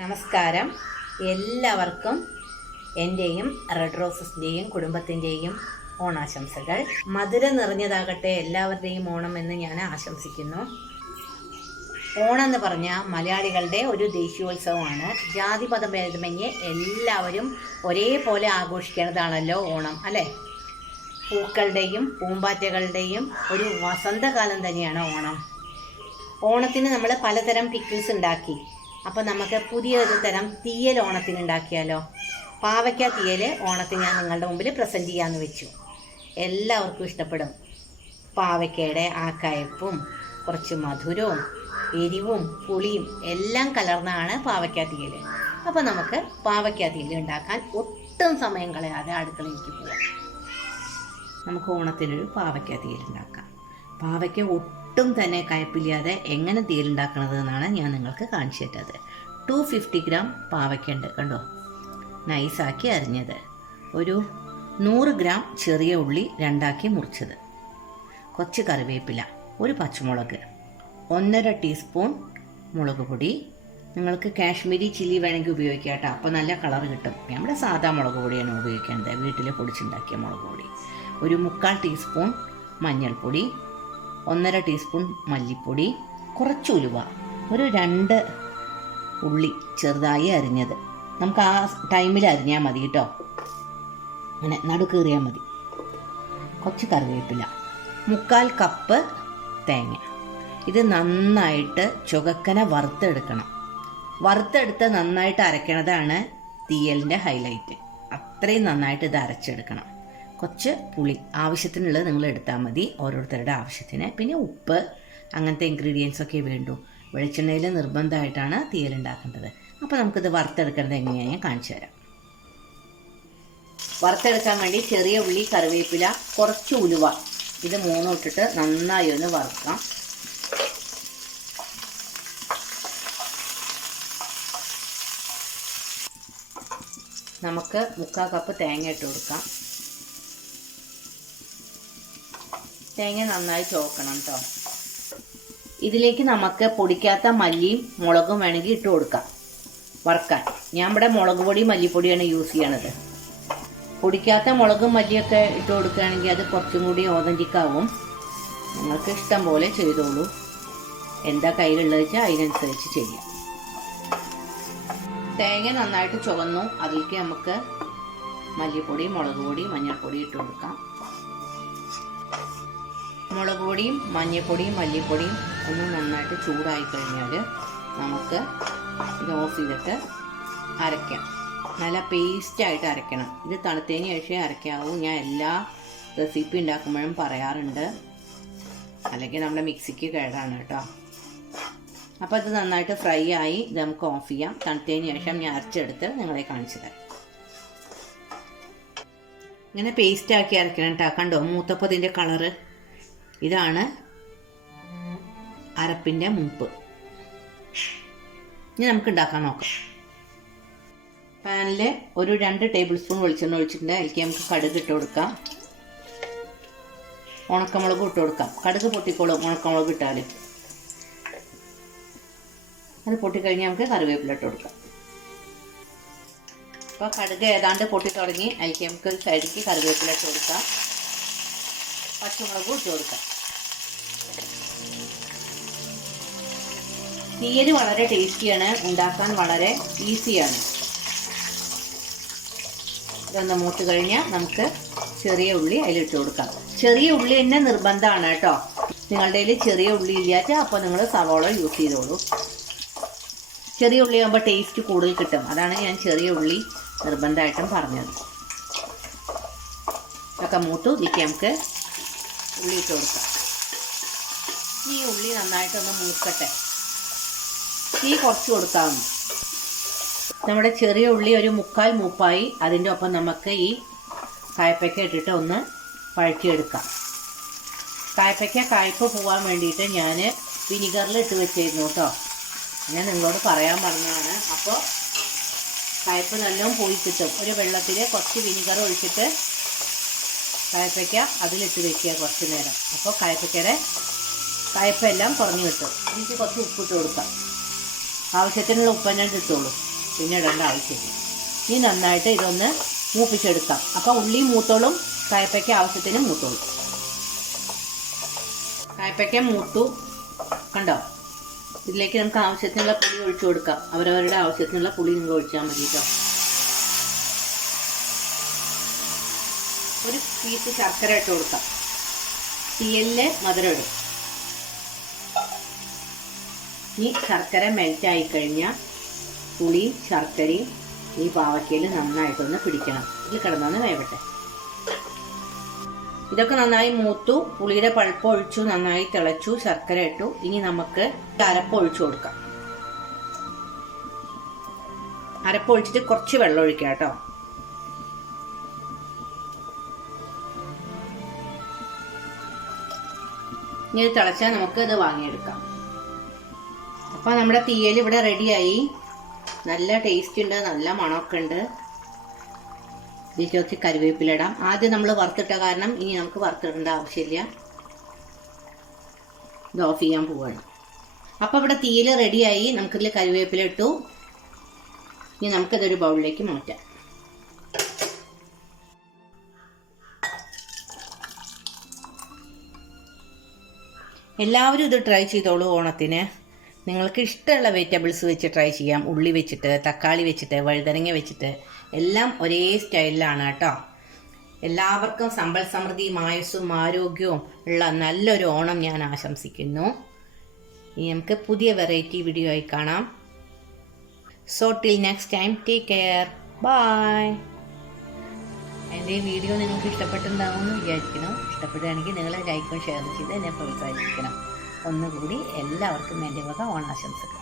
നമസ്കാരം. എല്ലാവർക്കും എൻ്റെയും റെഡ് റോസസിൻ്റെയും കുടുംബത്തിൻ്റെയും ഓണാശംസകൾ. മധുരം നിറഞ്ഞതാകട്ടെ എല്ലാവരുടെയും ഓണം എന്ന് ഞാൻ ആശംസിക്കുന്നു. ഓണം എന്ന് പറഞ്ഞാൽ മലയാളികളുടെ ഒരു ദേശീയോത്സവമാണ്. ജാതിമതഭേദമന്യേ എല്ലാവരും ഒരേപോലെ ആഘോഷിക്കുന്നതാണല്ലോ ഓണം, അല്ലേ? പൂക്കളുടെയും പൂമ്പാറ്റകളുടെയും ഒരു വസന്തകാലം തന്നെയാണ് ഓണം. ഓണത്തിന് നമ്മൾ പലതരം പിക്കിൾസ് ഉണ്ടാക്കി. അപ്പോൾ നമുക്ക് പുതിയൊരു തരം തീയൽ ഓണത്തിന് ഉണ്ടാക്കിയാലോ? പാവയ്ക്ക തീയൽ ഓണത്തിന് ഞാൻ നിങ്ങളുടെ മുമ്പിൽ പ്രസൻറ്റ് ചെയ്യാമെന്ന് വെച്ചു. എല്ലാവർക്കും ഇഷ്ടപ്പെടും. പാവയ്ക്കയുടെ ആ കയ്പും കുറച്ച് മധുരവും എരിവും പുളിയും എല്ലാം കലർന്നാണ് പാവയ്ക്ക തീയൽ. അപ്പോൾ നമുക്ക് പാവയ്ക്ക തീയൽ ഉണ്ടാക്കാൻ ഒട്ടും സമയം കളയാതെ അടുക്കളയിലേക്ക് പോകാം. നമുക്ക് ഓണത്തിനൊരു പാവയ്ക്ക തീയൽ ഉണ്ടാക്കാം. പാവയ്ക്ക ഒട്ടും തന്നെ കയ്പില്ലാതെ എങ്ങനെ തീയലുണ്ടാക്കണത് എന്നാണ് ഞാൻ നിങ്ങൾക്ക് കാണിച്ചു തരുന്നത്. 250 ഗ്രാം പാവയ്ക്ക ഉണ്ട്, കണ്ടോ, നൈസാക്കി അരിഞ്ഞത്. ഒരു 100 ഗ്രാം ചെറിയ ഉള്ളി രണ്ടാക്കി മുറിച്ചത്, കുറച്ച് കറിവേപ്പില, ഒരു പച്ചമുളക്, 1.5 ടീസ്പൂൺ മുളക് പൊടി. നിങ്ങൾക്ക് കാശ്മീരി ചില്ലി വേണമെങ്കിൽ ഉപയോഗിക്കാം കേട്ടോ, അപ്പോൾ നല്ല കളർ കിട്ടും. നമ്മുടെ സാധാ മുളക് പൊടിയാണ് ഉപയോഗിക്കേണ്ടത്, വീട്ടിൽ പൊടിച്ചുണ്ടാക്കിയ മുളക് പൊടി. ഒരു 1/4 ടീസ്പൂൺ മഞ്ഞൾപ്പൊടി, 1.5 ടീസ്പൂൺ മല്ലിപ്പൊടി, കുറച്ച് ഉലുവ, ഒരു 2 ഉള്ളി ചെറുതായി അരിഞ്ഞത്. നമുക്ക് ആ ടൈമിൽ അരിഞ്ഞാൽ മതി കേട്ടോ, അങ്ങനെ നടുക്കേറിയാൽ മതി. കുറച്ച് കറിവേപ്പില, 1/4 കപ്പ് തേങ്ങ. ഇത് നന്നായിട്ട് ചുവക്കനെ വറുത്തെടുക്കണം. വറുത്തെടുത്ത് നന്നായിട്ട് അരയ്ക്കണതാണ് തീയലിൻ്റെ ഹൈലൈറ്റ്. അത്രയും നന്നായിട്ട് ഇത് അരച്ചെടുക്കണം. കുറച്ച് പുളി ആവശ്യത്തിനുള്ളത് നിങ്ങൾ എടുത്താൽ മതി, ഓരോരുത്തരുടെ ആവശ്യത്തിന്. പിന്നെ ഉപ്പ്, അങ്ങനത്തെ ഇൻഗ്രീഡിയൻസ് ഒക്കെ വേണ്ടു. വെളിച്ചെണ്ണയിൽ നിർബന്ധമായിട്ടാണ് തീയൽ ഉണ്ടാക്കേണ്ടത്. അപ്പോൾ നമുക്കിത് വറുത്തെടുക്കുന്നത് എങ്ങനെയാണ് ഞാൻ കാണിച്ചു തരാം. വറുത്തെടുക്കാൻ വേണ്ടി ചെറിയ ഉള്ളി, കറിവേപ്പില, കുറച്ച് ഉലുവ, ഇത് മൂന്നും ഇട്ടിട്ട് നന്നായി ഒന്ന് വറുക്കാം. നമുക്ക് 1/4 കപ്പ് തേങ്ങ ഇട്ട് കൊടുക്കാം. തേങ്ങ നന്നായി ചോക്കണം കേട്ടോ. ഇതിലേക്ക് നമുക്ക് പൊടിക്കാത്ത മല്ലിയും മുളകും വേണമെങ്കിൽ ഇട്ട് കൊടുക്കാം വറുക്കാൻ. ഞാൻ ഇവിടെ മുളക് പൊടി മല്ലിപ്പൊടിയാണ് യൂസ് ചെയ്യണത്. പൊടിക്കാത്ത മുളകും മല്ലിയൊക്കെ ഇട്ട് കൊടുക്കുകയാണെങ്കിൽ അത് കുറച്ചും കൂടി ഓതന്റിക്കാവും. നിങ്ങൾക്ക് ഇഷ്ടം പോലെ ചെയ്തോളൂ. എന്താ കയ്യിലുള്ളത് വെച്ചാൽ അതിനനുസരിച്ച് ചെയ്യാം. തേങ്ങ നന്നായിട്ട് ചുവന്നു. അതിലേക്ക് നമുക്ക് മല്ലിപ്പൊടി, മുളക് പൊടി, മഞ്ഞൾപ്പൊടി ഇട്ട് കൊടുക്കാം. മുളക് പൊടിയും മഞ്ഞൾപ്പൊടിയും മല്ലിപ്പൊടിയും ഒന്ന് നന്നായിട്ട് ചൂടായി കഴിഞ്ഞാൽ നമുക്ക് ഇത് ഓഫ് ചെയ്തിട്ട് അരയ്ക്കാം. നല്ല പേസ്റ്റായിട്ട് അരയ്ക്കണം. ഇത് തണുത്തതിന് ശേഷം അരയ്ക്കാവൂ. ഞാൻ എല്ലാ റെസിപ്പി ഉണ്ടാക്കുമ്പോഴും പറയാറുണ്ട്, അല്ലെങ്കിൽ നമ്മുടെ മിക്സിക്ക് കേടാണ് കേട്ടോ. അപ്പോൾ ഇത് നന്നായിട്ട് ഫ്രൈ ആയി. ഇത് നമുക്ക് ഓഫ് ചെയ്യാം. തണുത്തതിന് ശേഷം ഞാൻ അരച്ചെടുത്ത് നിങ്ങളെ കാണിച്ചു തരാം. ഇങ്ങനെ പേസ്റ്റാക്കി അരയ്ക്കണം കേട്ടോ. കണ്ടോ മൂത്തപ്പോൾ ഇതിൻ്റെ കളറ് ഇതാണ് അരപ്പിൻ്റെ മൂപ്പ്. ഇനി നമുക്ക് ഉണ്ടാക്കാൻ നോക്കാം. പാനിൽ ഒരു 2 ടേബിൾ സ്പൂൺ വെളിച്ചെണ്ണ ഒഴിച്ചിട്ടുണ്ട്. അതിലേക്ക് നമുക്ക് കടുക് ഇട്ട് കൊടുക്കാം. ഉണക്കമുളക് ഇട്ട് കൊടുക്കാം. കടുക് പൊട്ടിക്കോളും ഉണക്കമുളക് ഇട്ടാൽ. അത് പൊട്ടിക്കഴിഞ്ഞാൽ നമുക്ക് കറിവേപ്പില ഇട്ട് കൊടുക്കാം. അപ്പോൾ കടുക് ഏതാണ്ട് പൊട്ടി തുടങ്ങി. അതിലേക്ക് നമുക്ക് സൈഡിലേക്ക് കറിവേപ്പില ഇട്ട് കൊടുക്കാം. പച്ചമുളകും ഇട്ട് കൊടുക്കാം. തീയൽ വളരെ ടേസ്റ്റിയാണ്, ഉണ്ടാക്കാൻ വളരെ ഈസിയാണ്. ഇതൊന്ന് മൂത്ത് കഴിഞ്ഞാൽ നമുക്ക് ചെറിയ ഉള്ളി അതിലിട്ട് കൊടുക്കാം. ചെറിയ ഉള്ളി തന്നെ നിർബന്ധമാണ് കേട്ടോ. നിങ്ങളുടെ കയ്യിൽ ചെറിയ ഉള്ളി ഇല്ലാത്ത അപ്പോൾ നിങ്ങൾ സവാള യൂസ് ചെയ്തോളൂ. ചെറിയ ഉള്ളി ആകുമ്പോൾ ടേസ്റ്റ് കൂടുതൽ കിട്ടും. അതാണ് ഞാൻ ചെറിയ ഉള്ളി നിർബന്ധമായിട്ടും പറഞ്ഞത്. ഒക്കെ മൂത്തു. ഇതിലേക്ക് നമുക്ക് ഉള്ളി ഇട്ട് കൊടുക്കാം. ഈ ഉള്ളി നന്നായിട്ടൊന്ന് മൂക്കട്ടെ. തീ കുറച്ച് കൊടുക്കാവുന്നു. നമ്മുടെ ചെറിയ ഉള്ളി ഒരു 1/4 മൂപ്പായി. അതിൻ്റെ ഒപ്പം നമുക്ക് ഈ കായ്പയ്ക്ക ഇട്ടിട്ട് ഒന്ന് വഴറ്റിയെടുക്കാം. കായ്പയ്ക്ക കായ്പ പോകാൻ വേണ്ടിയിട്ട് ഞാൻ വിനിഗറിൽ ഇട്ട് വെച്ചിരുന്നു കേട്ടോ. ഞാൻ നിങ്ങളോട് പറയാൻ പറഞ്ഞതാണ്. അപ്പോൾ കായ്പ നല്ലോണം പോയി കിട്ടും. ഒരു വെള്ളത്തിൽ കുറച്ച് വിനിഗർ ഒഴിച്ചിട്ട് കായ്പയ്ക്ക അതിലിട്ട് വെക്കുക കുറച്ച് നേരം. അപ്പോൾ കായ്പയ്ക്കയുടെ കായ്പെല്ലാം കുറഞ്ഞു കിട്ടും. എനിക്ക് കുറച്ച് ഉപ്പിട്ട് കൊടുക്കാം. ആവശ്യത്തിനുള്ള ഉപ്പ് തന്നെ ഇട്ടുള്ളൂ. പിന്നെ ഇടേണ്ട ആവശ്യമില്ല. ഇനി നന്നായിട്ട് ഇതൊന്ന് മൂപ്പിച്ചെടുക്കാം. അപ്പോൾ ഉള്ളി മൂത്തോളും കായപ്പയ്ക്ക ആവശ്യത്തിന് മൂത്തോളും. കായപ്പയ്ക്ക മൂത്തു കണ്ടോ. ഇതിലേക്ക് നമുക്ക് ആവശ്യത്തിനുള്ള പുളി ഒഴിച്ചു കൊടുക്കാം. അവരവരുടെ ആവശ്യത്തിനുള്ള പുളി നിങ്ങൾ ഒഴിച്ചാൽ മതി കേട്ടോ. ഒരു പീസ് ശർക്കര ഇട്ട് കൊടുക്കാം. തീയലില് മധുരം ഇടും. ഈ ശർക്കര മെൽറ്റായി കഴിഞ്ഞാൽ പുളിയും ശർക്കരയും ഈ പാവയ്ക്കയിൽ നന്നായിട്ടൊന്ന് പിടിക്കണം. ഇതിൽ കിടന്നൊന്ന് വേവട്ടെ. ഇതൊക്കെ നന്നായി മൂത്തു. പുളിയുടെ പൾപ്പ് ഒഴിച്ചു, നന്നായി തിളച്ചു, ശർക്കര ഇട്ടു. ഇനി നമുക്ക് അരപ്പ് ഒഴിച്ചു കൊടുക്കാം. അരപ്പ് ഒഴിച്ചിട്ട് കുറച്ച് വെള്ളം ഒഴിക്കാം കേട്ടോ. ഇനി ഇത് തിളച്ചാൽ നമുക്ക് ഇത് വാങ്ങിയെടുക്കാം. അപ്പോൾ നമ്മുടെ തീയൽ ഇവിടെ റെഡിയായി. നല്ല ടേസ്റ്റ് ഉണ്ട്, നല്ല മണമൊക്കെ ഉണ്ട്. ഇതിൽ കുറച്ച് കറിവേപ്പില ഇടാം. ആദ്യം നമ്മൾ വറുത്തിട്ട കാരണം ഇനി നമുക്ക് വറുത്തിടേണ്ട ആവശ്യമില്ല. ഇത് ഓഫ് ചെയ്യാൻ പോവാണ്. അപ്പോൾ ഇവിടെ തീയൽ റെഡിയായി. നമുക്കിതിൽ കറിവേപ്പില ഇട്ടു. ഇനി നമുക്കിതൊരു ബൗളിലേക്ക് മാറ്റാം. എല്ലാവരും ഇത് ട്രൈ ചെയ്തോളൂ ഓണത്തിന്. നിങ്ങൾക്ക് ഇഷ്ടമുള്ള വെജിറ്റബിൾസ് വെച്ച് ട്രൈ ചെയ്യാം. ഉള്ളി വെച്ചിട്ട്, തക്കാളി വെച്ചിട്ട്, വഴുതനങ്ങ വെച്ചിട്ട് എല്ലാം ഒരേ സ്റ്റൈലിലാണ് കേട്ടോ. എല്ലാവർക്കും സമ്പൽ സമൃദ്ധിയും ആയുസ്സും ആരോഗ്യവും ഉള്ള നല്ലൊരു ഓണം ഞാൻ ആശംസിക്കുന്നു. ഇനി നമുക്ക് പുതിയ വെറൈറ്റി വീഡിയോ ആയി കാണാം. So till next time, take care, bye. എൻ്റെ ഈ വീഡിയോ നിങ്ങൾക്ക് ഇഷ്ടപ്പെട്ടിട്ടുണ്ടാവുമെന്ന് വിചാരിക്കണം. ഇഷ്ടപ്പെടുകയാണെങ്കിൽ നിങ്ങൾ ലൈക്കും ഷെയർ ചെയ്ത് എന്നെ പ്രോത്സാഹിപ്പിക്കണം. ഒന്നുകൂടി എല്ലാവർക്കും എൻ്റെ വക ഓണാശംസകൾ.